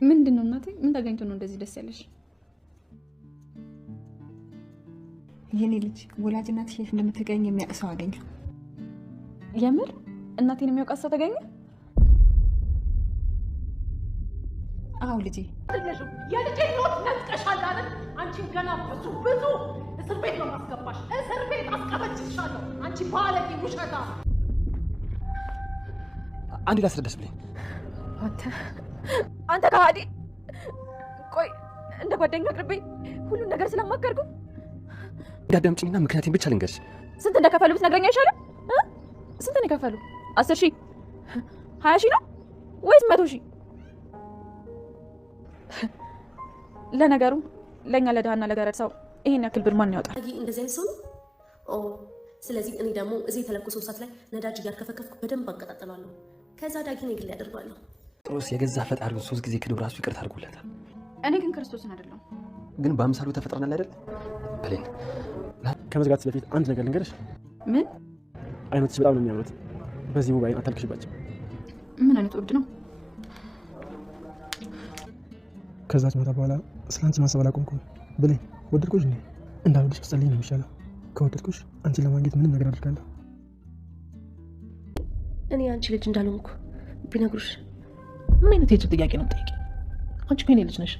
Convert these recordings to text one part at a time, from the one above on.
ምንድነው እናቴ? ምን ተገኝቶ ነው እንደዚህ ደስ ያለሽ? የኔ ልጅ ወላጅ እናትሽ የት እንደምትገኝ የሚያውቅ ሰው አገኘ። የምር እናቴን የሚያውቃት ሰው ተገኘ? አዎ ልጄ። የልጄ ኖት ነጥቀሻል አይደል? አንቺን ገና ብዙ እስር ቤት ነው ማስገባሽ። እስር ቤት አስቀበጭሻለሁ። አንቺ ባለጌ ውሸታ። አንዴ ላስረዳሽ ብለኝ። አንተ ከሃዲ! ቆይ እንደ ጓደኛ አቅርቤ ሁሉን ነገር ስለማከርኩ እንዳዳምጪኝና ምክንያቴን ብቻ ልንገርሽ። ስንት እንደከፈሉ ብትነግረኝ አይሻልም? ስንት ነው የከፈሉ? 10,000 20,000 ነው ወይስ 100,000? ለነገሩ ለእኛ ለድሃና ለገረድ ሰው ይሄን ያክል ብር ማን ያወጣል? እንደዚህ አይነት ሰው ነው። ስለዚህ እኔ ደግሞ እዚህ የተለኮሰው እሳት ላይ ነዳጅ እያርከፈከፍኩ በደንብ አቀጣጥላለሁ። ከዛ ዳጊ ነው ግል ያደርጋለሁ። ጴጥሮስ የገዛ ፈጣሪውን 3 ጊዜ ክዶ ራሱ ይቅርታ አድርጎለታል። እኔ ግን ክርስቶስን አይደለሁም። ግን በአምሳሉ ተፈጥረናል አይደል? ብሌን ከመዝጋት በፊት አንድ ነገር ልንገርሽ። ምን? አይኖችሽ በጣም ነው የሚያምሩት። በዚህ ውብ አይን አታልቅሽባቸው። ምን አይነት እብድ ነው? ከዛች ማታ በኋላ ስለ አንቺ ማሰብ አላቆምኩም። ብሌን ወደድኩሽ። እኔ እንዳልወድሽ ብትጸልይ ነው የሚሻለው። ከወደድኩሽ አንቺን ለማግኘት ምንም ነገር አድርጋለሁ። እኔ አንቺ ልጅ እንዳልሆንኩ ቢነግሩሽ ምን አይነት የጭ ጥያቄ ነው ጠይቂ? አንቺ እኮ የኔ ልጅ ነሽ።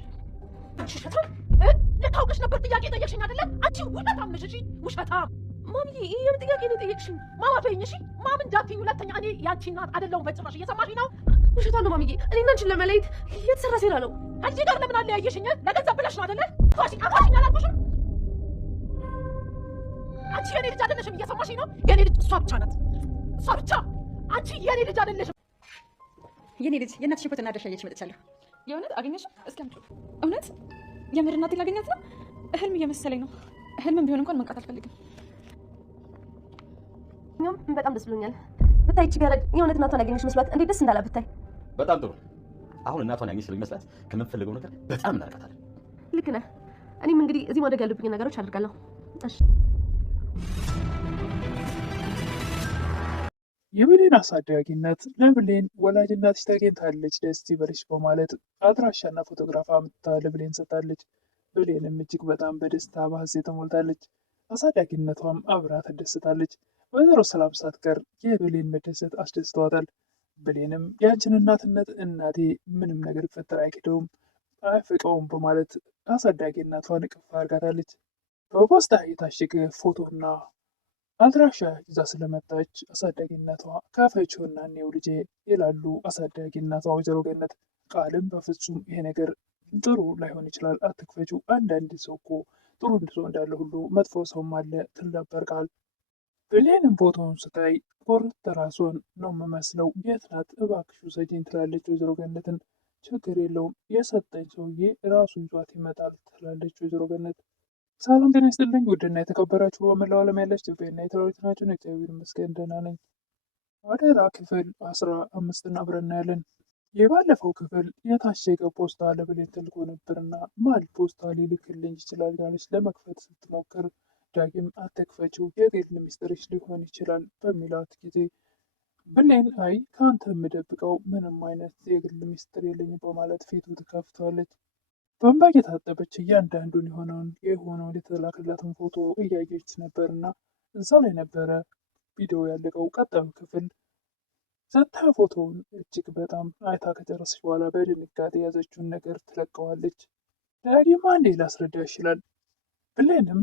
ልታውቅሽ ነበር ጥያቄ ጠየቅሽኝ አይደለ? አንቺ ውሸታም ነሽ። እሺ ውሸታም። ማምዬ ይሄን ጥያቄ ነው ጠየቅሽኝ። ማማ ተይኝ። እሺ ማም እንዳትዪ። ሁለተኛ እኔ ያንቺ እናት አይደለሁም በጭራሽ። እየሰማሽኝ ነው? ውሸታም ነው ማምዬ። እኔና አንቺን ለመለየት የተሰራ ሴራ ነው። አንቺ ጋር ለምን አለያየሽኝ? ለገንዘብ ብለሽ ነው አይደለ? ፋሽን አፋሽኝ አላልኩሽም? አንቺ የኔ ልጅ አይደለሽም። እየሰማሽኝ ነው? የኔ ልጅ እሷ ብቻ ናት። እሷ ብቻ። አንቺ የኔ ልጅ አይደለሽም። የኔ ልጅ የእናትሽ ፎቶና አድራሻ እየች መጥቻለሁ። የእውነት አገኘሽ? እስኪ አምጪው። እውነት የምር እናቴ ላገኛት ነው? ህልም እየመሰለኝ ነው። ህልምም ቢሆን እንኳን መንቃት አልፈልግም። እኛም በጣም ደስ ብሎኛል። ብታይ እቺ ጋር የእውነት እናቷን ያገኘሽ መስሏት እንዴት ደስ እንዳላ ብታይ። በጣም ጥሩ። አሁን እናቷን ያገኘሽ ስለሚመስላት ከምትፈልገው ነገር በጣም እናርቃታለን። ልክ ነህ። እኔም እንግዲህ እዚህ ማድረግ ያሉብኝ ነገሮች አድርጋለሁ። እሺ። የብሌን አሳዳጊነት ለብሌን ወላጅ እናትሽ ተገኝታለች ደስ ይበልሽ በማለት አድራሻና ፎቶግራፍ አምጥታ ለብሌን ሰጣለች። ብሌንም እጅግ በጣም በደስታ በሀሴት ተሞልታለች። አሳዳጊነቷም አብራ ተደስታለች። ወይዘሮ ሰላም ሳትቀር የብሌን መደሰት አስደስተዋታል። ብሌንም የአንችን እናትነት እናቴ ምንም ነገር ቢፈጠር አይክደውም አይፍቀውም በማለት አሳዳጊ እናቷን እቅፍ አድርጋታለች። በፖስታ የታሸገ ፎቶና አድራሻ ይዛ ስለመጣች አሳዳጊ እናቷ ከፈችውና እኔው ልጄ ይላሉ አሳዳጊ እናቷ ወይዘሮ ገነት። ቃልም በፍጹም ይሄ ነገር ጥሩ ላይሆን ይችላል፣ አትክፈችው። አንዳንድ ሰው እኮ ጥሩ ሰው እንዳለ ሁሉ መጥፎ ሰውም አለ ትል ነበር ቃል። ብሌንም ፎቶውን ስታይ ኮርት ራሷን ነው የምመስለው፣ የት ናት እባክሽ ውሰጂኝ ትላለች ወይዘሮ ገነትን። ችግር የለውም የሰጠኝ ሰውዬ ራሱ ይዟት ይመጣል ትላለች ወይዘሮ ገነት። ሰላም ጤና ይስጥልኝ ውድና የተከበራችሁ በመላው ዓለም ያላችሁ ኢትዮጵያና ኤርትራዊት ናችሁ። እግዚአብሔር ይመስገን ደህና ነኝ። አደራ ክፍል 15 አብረን እናያለን። የባለፈው ክፍል የታሸገ ፖስታ ለብሌን ተልኮ ነበርና ማን ፖስታ ሊልክልኝ ይችላል ያለች ለመክፈት ስትሞክር ዳግም አትክፈችው የግል ሚስጥርሽ ሊሆን ይችላል በሚላት ጊዜ ብሌን አይ ከአንተ የምደብቀው ምንም አይነት የግል ሚስጥር የለኝም በማለት ፊቱ ትከፍተዋለች። በእንባ እየታጠበች እያንዳንዱን የሆነውን የተላከላትን ፎቶ እያየች ነበርና እዛው ላይ ነበረ ቪዲዮ ያለቀው። ቀጣዩ ክፍል ስታየው ፎቶውን እጅግ በጣም አይታ ከጨረሰች በኋላ በድንጋጤ የያዘችውን ነገር ትለቀዋለች። ዳግም አንዴ ላስረዳ ይችላል። ብሌንም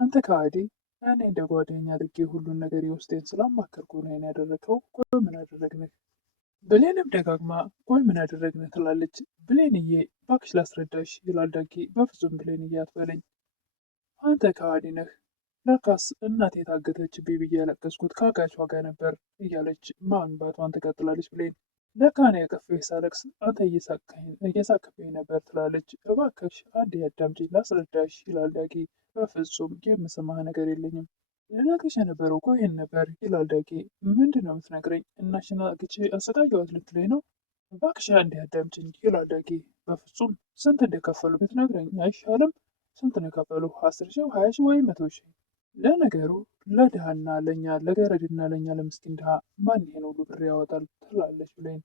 አንተ ከሃዲ እኔ እንደ ጓደኛ አድርጌ ሁሉን ነገር የውስጤን ስላማከርኩ ነው ያደረገው። ቆይ ምን አደረግንህ? ብሌንም ደጋግማ ቆይ ምን አደረግንህ ትላለች። ብሌንዬ እባክሽ ላስረዳሽ ይላል ዳጊ። በፍጹም ብሌንዬ አትበለኝ፣ አንተ ከሃዲ ነህ። ለካስ እናቴ የታገተችብኝ ብዬ ያለቀስኩት ከአጋቿ ጋር ነበር እያለች ማንባቷን ትቀጥላለች። ብሌን ለካ እኔ የቀፌህ ሳለቅስ አንተ እየሳቅብኝ ነበር ትላለች። እባክሽ አንዴ አዳምጪኝ ላስረዳሽ ይላል ዳጊ። በፍጹም የምሰማህ ነገር የለኝም፣ ልነግርሽ የነበረው እኮ ይሄን ነበር ይላል ዳጊ። ምንድን ነው የምትነግረኝ? እናትሽን አግቼ አሰቃየኋት ልትለኝ ነው? እባክሽ አንዴ አዳምጪኝ ይላል ዳጊ። በፍጹም ስንት እንደከፈሉ ብትነግረኝ አይሻልም? ስንት ነው የከፈሉ? 10,000 20,000 ወይም 100,000? ለነገሩ ለድሃና ለእኛ ለገረድና ለእኛ ለምስኪን ድሃ ማን ይሄን ሁሉ ብር ያወጣል ትላለች ብሌን።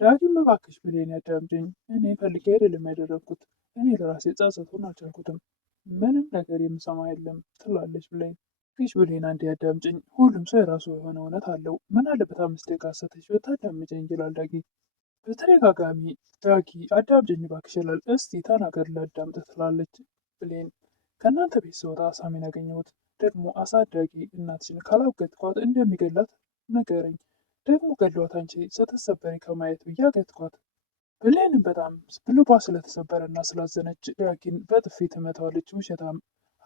ዳግም እባክሽ ብሌን ያዳምጪኝ። እኔ ፈልጌ አይደለም ያደረግኩት። እኔ ለራሴ ጸጸቱን አልቻልኩትም። ምንም ነገር የምሰማ የለም ትላለች ብሌን። እባክሽ ብሌን አንዴ ያዳምጪኝ። ሁሉም ሰው የራሱ የሆነ እውነት አለው። ምን አለበት 5 ደቂቃ ሰተሽ ብታዳምጪኝ ይላል ዳጊ በተደጋጋሚ። ዳጊ አዳምጪኝ እባክሽ ይላል። እስቲ ተናገር ላዳምጥ ትላለች ብሌን። ከእናንተ ቤት ስወጣ ሳሚን ያገኘሁት ደግሞ አሳዳጊ እናትሽን ካላገትኳት እንደሚገላት ነገረኝ። ደግሞ ገድሏት አንቺ ስትሰበሪ ከማየት ብዬ አገትኳት። ብሌንም በጣም ልቧ ስለተሰበረና ስላዘነች ዳጊን በጥፊ ትመታዋለች። ውሸታም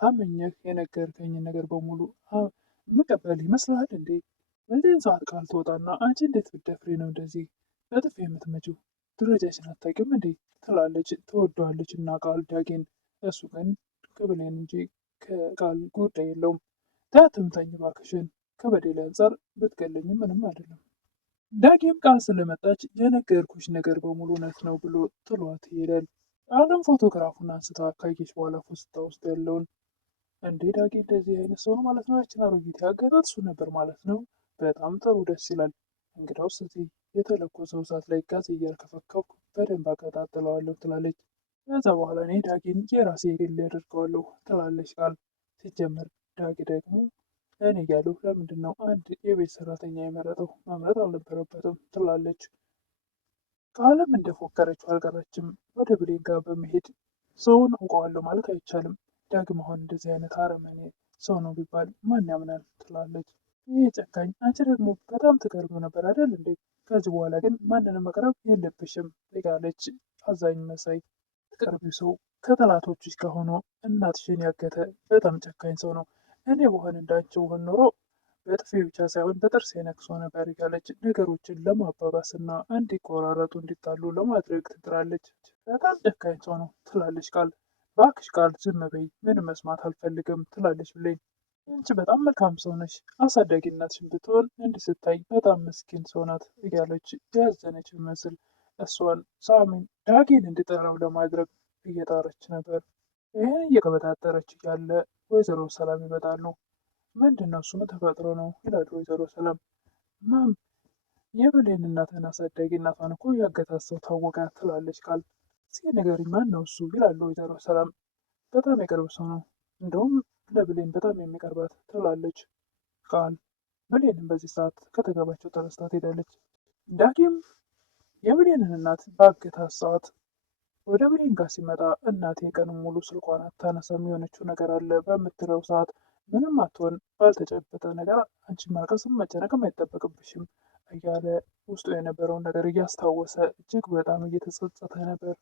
አመኘህ የነገርከኝን ነገር በሙሉ መቀበል ይመስልሃል እንዴ? በዚህን ሰዓት ቃል ትወጣና አንቺ እንዴት ብትደፍሪ ነው እንደዚህ በጥፊ የምትመጪው? ደረጃሽን አታውቂም እንዴ? ትላለች። ትወደዋለች እና ቃል ዳጊን። እሱ ግን ከብሌን እንጂ ከቃል ጉዳይ የለውም። ትምታኝ እባክሽን፣ ከበደሌ አንጻር ብትገለኝም ምንም አይደለም። ዳጊም ቃል ስለመጣች የነገርኩሽ ነገር በሙሉ እውነት ነው ብሎ ጥሏት ይሄዳል። ቃልም ፎቶግራፉን አንስታ ካየች በኋላ ፖስታ ውስጥ ያለውን እንዴ ዳጊ እንደዚህ አይነት ሰው ነው ማለት ነው። ያችን አሮጊት ያገታት እሱ ነበር ማለት ነው። በጣም ጥሩ ደስ ይላል። እንግዳውስ እዚህ የተለኮሰው እሳት ላይ ጋዝ እያርከፈከፍኩ በደንብ አቀጣጥለዋለሁ ትላለች። ከዛ በኋላ እኔ ዳጊን የራሴ የግል ያደርገዋለሁ ትላለች ቃል። ሲጀመር ዳጊ ደግሞ እኔ እያለሁ ለምንድን ነው አንድ የቤት ሰራተኛ የመረጠው? መምረጥ አልነበረበትም ትላለች። ቃልም እንደፎከረችው አልቀረችም። ወደ ብሌን ጋር በመሄድ ሰውን አውቀዋለሁ ማለት አይቻልም። ዳግም አሁን እንደዚህ አይነት አረመኔ ሰው ነው ቢባል ማን ያምናል? ትላለች። ይህ ጨካኝ፣ አንቺ ደግሞ በጣም ትቀርቢው ነበር አይደል እንዴ? ከዚህ በኋላ ግን ማንንም መቅረብ የለብሽም ትላለች። አዛኝ መሳይ ትቀርቢው ሰው ከጠላቶችሽ ጋር ሆኖ እናትሽን ያገተ በጣም ጨካኝ ሰው ነው። እኔ በሆን እንዳንቺ ብሆን ኖሮ በጥፊ ብቻ ሳይሆን በጥርሴ ነክሶ ነበር እያለች ነገሮችን ለማባባስ እና እንዲቆራረጡ እንዲጣሉ ለማድረግ ትጥራለች። በጣም ጨካኝ ሰው ነው ትላለች ቃል። እባክሽ ቃል ዝም በይ፣ ምን መስማት አልፈልግም ትላለች ብሌን። አንቺ በጣም መልካም ሰው ነሽ፣ አሳዳጊ እናትሽን ብትሆን እንዲህ ስታይ በጣም ምስኪን ሰው ናት እያለች ያዘነች ይመስል እሷን ሳሚን ዳጊን እንዲጠራው ለማድረግ እየጣረች ነበር። ይህን እየቀበጣጠረች እያለ ወይዘሮ ሰላም ይመጣሉ። ምንድን ነው እሱ? ምን ተፈጥሮ ነው ይላሉ ወይዘሮ ሰላም። ማም የብሌን እናትን አሳዳጊ እናቷን እኮ ያገታት ሰው ታወቀ ትላለች ቃል። እስኪ ንገሪኝ ማን ነው እሱ? ይላሉ ወይዘሮ ሰላም። በጣም የቅርብ ሰው ነው፣ እንደውም ለብሌን በጣም የሚቀርባት ትላለች ቃል። ብሌንም በዚህ ሰዓት ከተገባቸው ተነስታ ትሄዳለች። ዳጊም የብሌንን እናት ባገታት ሰዓት ወደ ብሌን ጋር ሲመጣ እናቴ ቀኑን ሙሉ ስልኳን አታነሳም፣ የሆነችው ነገር አለ በምትለው ሰዓት ምንም አትሆን፣ ባልተጨበጠ ነገር አንቺ ማልቀስም መጨነቅም አይጠበቅብሽም እያለ ውስጡ የነበረውን ነገር እያስታወሰ እጅግ በጣም እየተጸጸተ ነበር።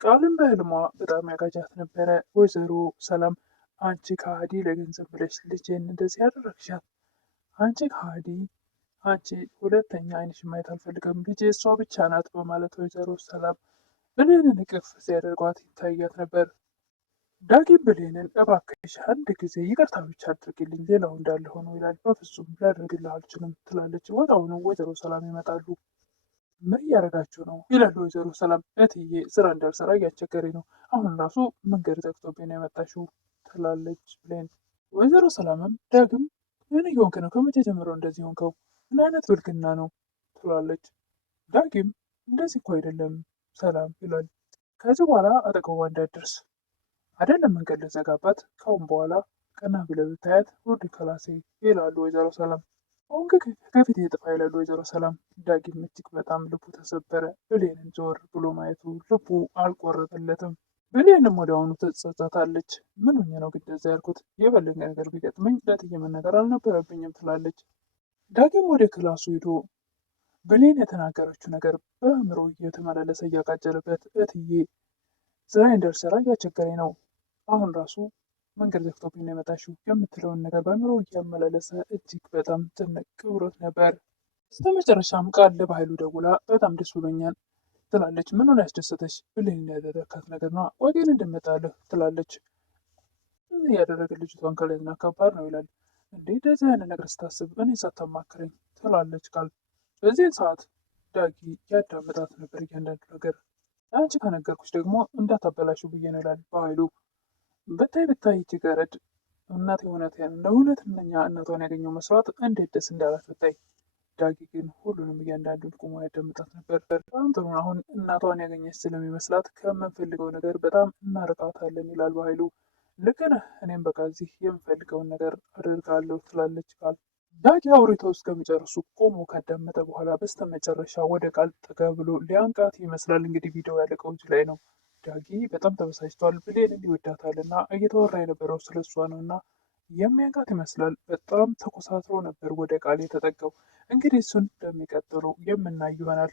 ቃልም በህልሟ በጣም ያጋጃት ነበረ። ወይዘሮ ሰላም አንቺ ከሃዲ፣ ለገንዘብ ብለሽ ልጄን እንደዚህ ያደረግሻት፣ አንቺ ከሃዲ፣ አንቺ ሁለተኛ አይንሽ ማየት አልፈልግም፣ ልጄ እሷ ብቻ ናት በማለት ወይዘሮ ሰላም ብሌንን እቅፍ ሲያደርጓት ይታያት ነበር። ዳጊም ብሌንን እባክሽ አንድ ጊዜ ይቅርታ ብቻ አድርግልኝ፣ ሌላው እንዳለ ሆኖ ይላል። በፍጹም ላደርግልህ አልችልም ትላለች። ወጣውኑ ወይዘሮ ሰላም ይመጣሉ። ምን እያደረጋችሁ ነው? ይላሉ ወይዘሮ ሰላም። እትዬ ስራ እንዳልሰራ እያስቸገረኝ ነው፣ አሁን ራሱ መንገድ ዘግቶብኝ ነው የመጣሽው ትላለች ብሌን። ወይዘሮ ሰላምም ዳግም ምን እየሆንክ ነው? ከመቼ ጀምሮ እንደዚህ ሆንከው? ምን አይነት ብልግና ነው ትላለች። ዳግም እንደዚህ እኮ አይደለም ሰላም ይላል። ከዚህ በኋላ አጠገቧ እንዳትደርስ አይደለም መንገድ ልዘጋባት፣ ካሁን በኋላ ቀና ብለህ ብታያት ውድ ከላሴ ይላሉ ወይዘሮ ሰላም። አሁን ከፊት የጥፋ ይላሉ ወይዘሮ ሰላም። ዳጊም እጅግ በጣም ልቡ ተሰበረ። ብሌንን ዞር ብሎ ማየቱ ልቡ አልቆረጠለትም። ብሌንም ወዲያውኑ ትጸጸታለች። ምን ሆኜ ነው ግን እንደዛ ያልኩት? የበለጠ ነገር ቢገጥመኝ ለእትዬ መናገር አልነበረብኝም ትላለች። ዳጊም ወደ ክላሱ ሄዶ ብሌን የተናገረችው ነገር በአእምሮ እየተመላለሰ እያቃጨለበት፣ እትዬ ስራ እንዳልሰራ እያስቸገረኝ ነው፣ አሁን ራሱ መንገድ ዘግቶብኝ ነው የመጣሽው የምትለውን ነገር በአእምሮ እያመላለሰ እጅግ በጣም ጭንቅ ብሎት ነበር። በስተመጨረሻም ቃል ለባህሉ ደውላ በጣም ደስ ብሎኛል ትላለች። ምን ሆነ ያስደሰተች? ብሌን ያደረካት ነገር ነው፣ ቆይ ግን እንደመጣልህ ትላለች። እዚህ ያደረገ ልጅቷን ከላይና ከባድ ነው ይላል። እንዴ እንደዚህ አይነት ነገር ስታስብ እኔ ሳታማክረኝ ትላለች ቃል። በዚህን ሰዓት ዳጊ ያዳምጣት ነበር እያንዳንዱ ነገር። አንቺ ከነገርኩሽ ደግሞ እንዳታበላሹ ብዬ ነው ይላል በኃይሉ። ብታይ ይቺ ገረድ እናት የሆነት ለእውነተኛ እናቷን ያገኘው መስሏት እንዴት ደስ እንዳላት ብታይ። ዳጊ ግን ሁሉንም እያንዳንዱን ቁሞ ያዳምጣት ነበር። በጣም ጥሩ። አሁን እናቷን ያገኘች ስለሚመስላት ከምንፈልገው ነገር በጣም እናርቃታለን ይላል በኃይሉ። ልክ ነህ፣ እኔም በቃ እዚህ የምፈልገውን ነገር አደርጋለሁ ትላለች ቃል። ዳጊ አውርተው እስከሚጨርሱ ቆሞ ካዳመጠ በኋላ በስተመጨረሻ ወደ ቃል ጠጋ ብሎ ሊያንቃት ይመስላል። እንግዲህ ቪዲዮ ያለቀው እዚህ ላይ ነው። ዳጊ በጣም ተበሳጭቷል። ብሌንን ይወዳታል እና እየተወራ የነበረው ስለሷ ነው እና የሚያንቃት ይመስላል። በጣም ተኮሳትሮ ነበር ወደ ቃል የተጠጋው። እንግዲህ እሱን እንደሚቀጥሉ የምናይ ይሆናል።